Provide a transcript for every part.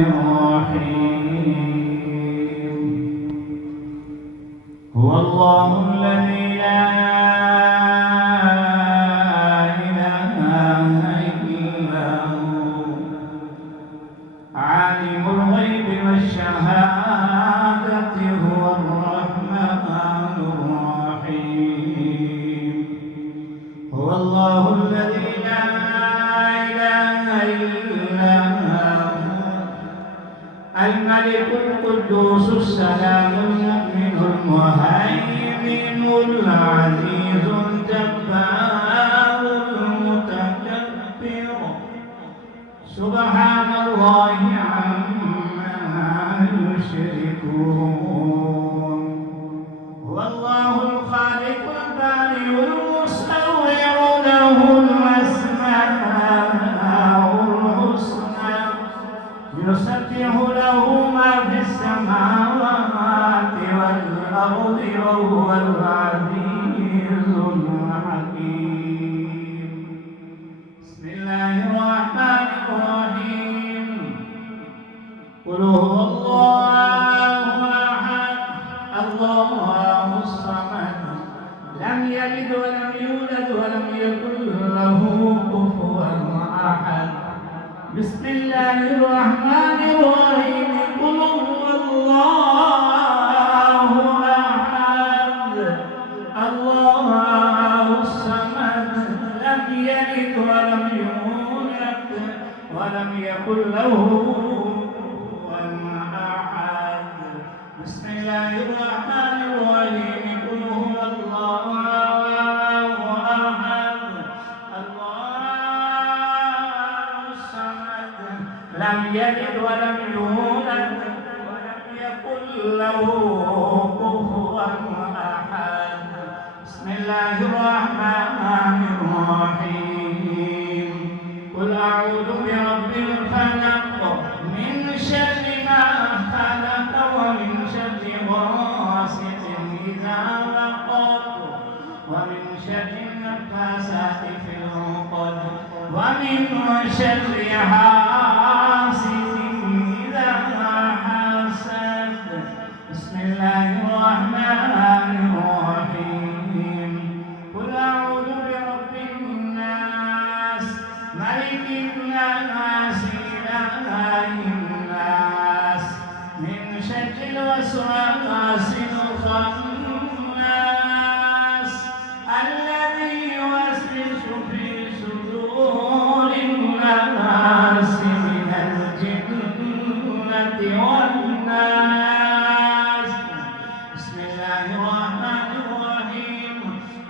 الرحيم هو الله الذي لا إله إلا هو عالم الغيب والشهادة هو الرحمن الرحيم هو الله الذي لا إله إلا هو الملك القدوس السلام المؤمن المهيمن العزيز الجبار المتكبر سبحان الله عما يشركون هو الله الخالق البارئ المصور له الأسماء الحسنى يسبح له ما في السماوات والأرض وهو العزيز الحكيم بسم الله الرحمن الرحيم قل هو الله أحد الله الصمد لم يلد ولم يولد ولم يكن له كفوا أحد بسم الله الرحمن الرحيم قل هو الله أحد الله الصمد لم يلد ولم يولد ولم يكن له كفوا أحد بسم الله الرحمن الرحيم قل هو الله أحد الله الصمد لم يلد ولم يولد ولم يكن له كفوا أحد بسم الله الرحمن الرحيم قل أعوذ برب الفلق من شر ما خلق ومن شر غاسق إذا وقب ومن شر النفاثات في العقد ومن شر حاسد إذا حسد بسم الله الرحمن الرحيم قل أعوذ برب الناس ملك الناس إله الناس من شر الوسواس الخناس الذي يوسوس في صدور الناس من الجنة والناس بسم الله الرحمن الرحيم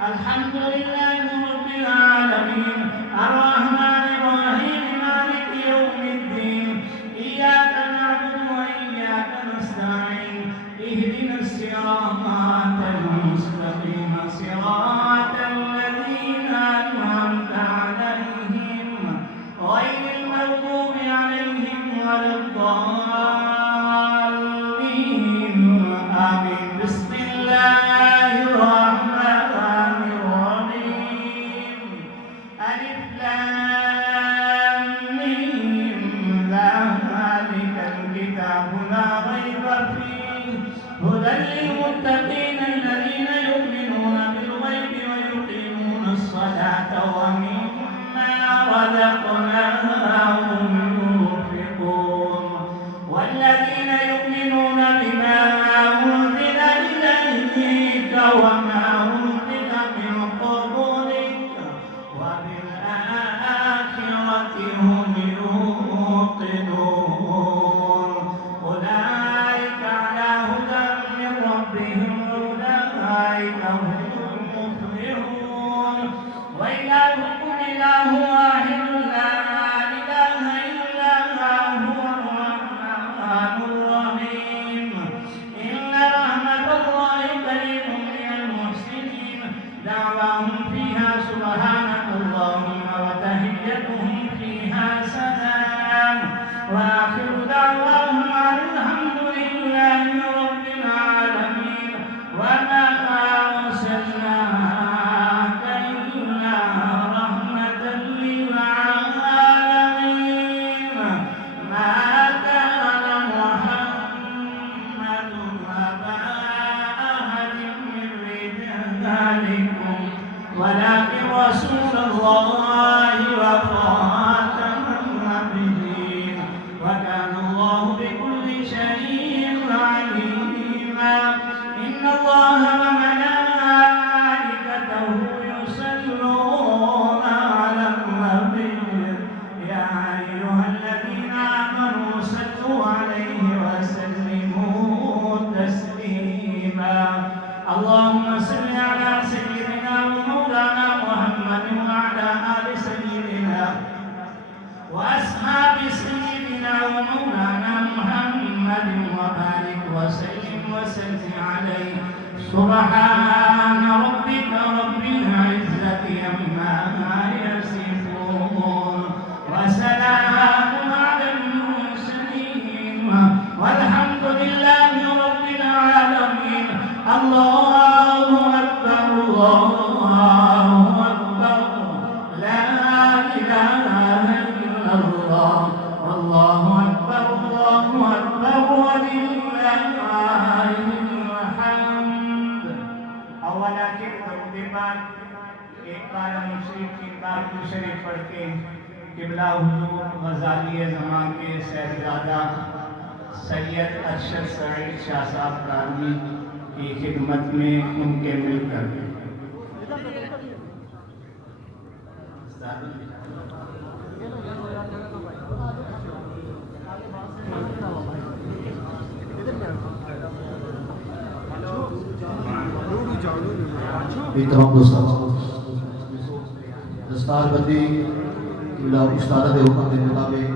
الحمد لله رب العالمين الرحمن الرحيم مالك يوم الدين إياك نعبد وإياك نستعين اهدنا الصراط المستقيم صراط الذين أنعمت عليهم غير المغضوب عليهم ولا الضالين آمين بسم الله الرحمن الرحيم ألف لام ميم ذلك الكتاب لا ريب فيه هدى للمتقين الذين يؤمنون بالغيب ويقيمون الصلاة ومما رزقناهم ينفقون والذين يؤمنون بما أنزل إليك وما أنزل من قبلك وبالآخرة هم يوقنون أولئك على هدى من ربهم وأولئك هم المفلحون وإلهكم إله واحد لا إله إلا هو الرحمن الرحيم إن رحمة الله قريب من المحسنين دعواهم فيها سبحانك اللهم وتحيتهم فيها سلام وآخر دعواهم أن الحمد لله رب العالمين وما أرسلناك إلا رحمة للعالمين ما كان عليه سبحان ربك رب العزة عما يصفون وسلام على المرسلين والحمد لله رب العالمين. الله أكبر الله أكبر لا إله إلا الله والله أكبر ولله الحمد. अव्वल आखिर दरूद पाक एक बार मुशरिक की दारुल शरीफ पढ़ के किबला हुजूर गजाली ज़मान के शहजादा सैयद अरशद सईद शाह साहब कादमी की खिदमत में उनके मिलकर दस्तारबंदी किबला उस्ताद के हुक्म के मुताबिक